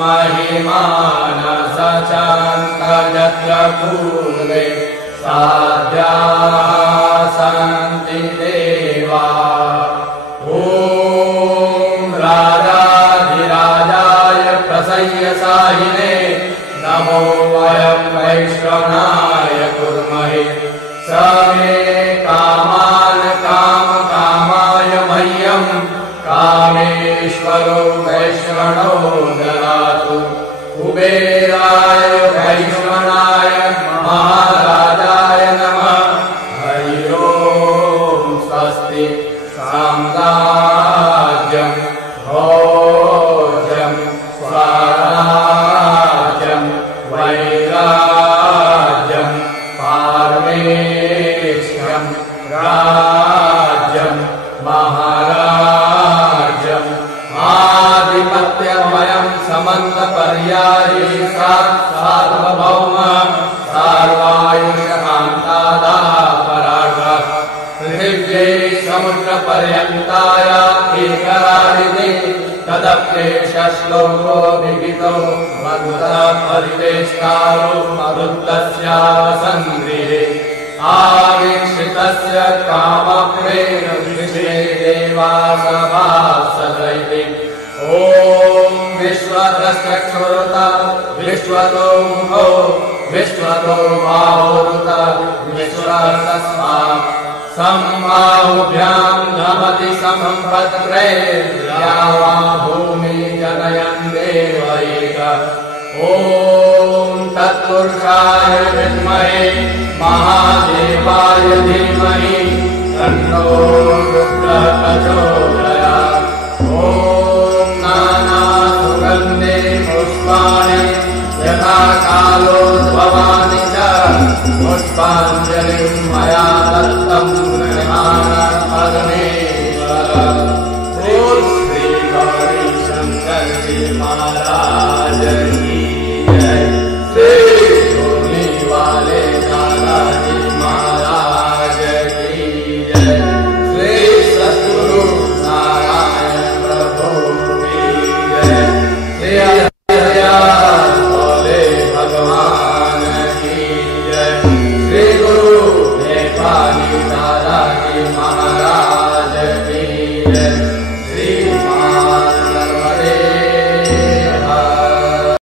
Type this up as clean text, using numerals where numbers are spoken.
महिमान सचान्त यत्र पूर्वे साध्या सन्ति देवा। ॐ राजाधिराजाय प्रसय्यसाहिने नमो वयं वैश्रवणाय कुर्महे। स मे कामान् कामकामाय मह्यं कामेश्वरो वैश्रवणो ददातु। कुबेराय वैश्रवणाय महाराजाय नमः। हरि ओं स्वस्ति साम्राज्यं भोज्यं स्वराज्यं वैराज्यं पारमेष्ठ्यं राज्यं महाराज्यं आधिपत्यमयं समन्तपर्यायी सार्वभौम सार्वायुषकान्तादापराग पृथिव्यै समुद्रपर्यन्ताय एकराहिते तदप्येष श्लोको विहितो मधुरः परिवेष्टारो मरुत्तस्यावसङ्गृहे आवीक्षितस्य कामप्रेण विश्वे देवासभासदैते। ॐ विश्वतश्चक्षुरुत विश्वतो मुखो विश्वतो बाहुरुत विश्वतस्मात् सम्बाहुभ्यां नमति सम्पत्रे द्यावा भूमि जनयन् देव एक। ॐ तत्पुरुषाय विद्महे महादेवाय धीमहि तन्नो रुद्रः प्रचोदयात्। ॐ नानासुगन्धे पुष्पाणि यथा कालोद्भवानि च पुष्पाञ्जलिं मया दत्तं गृहाण परमेश्वर। श्री गौरी शंकर जी महाराज।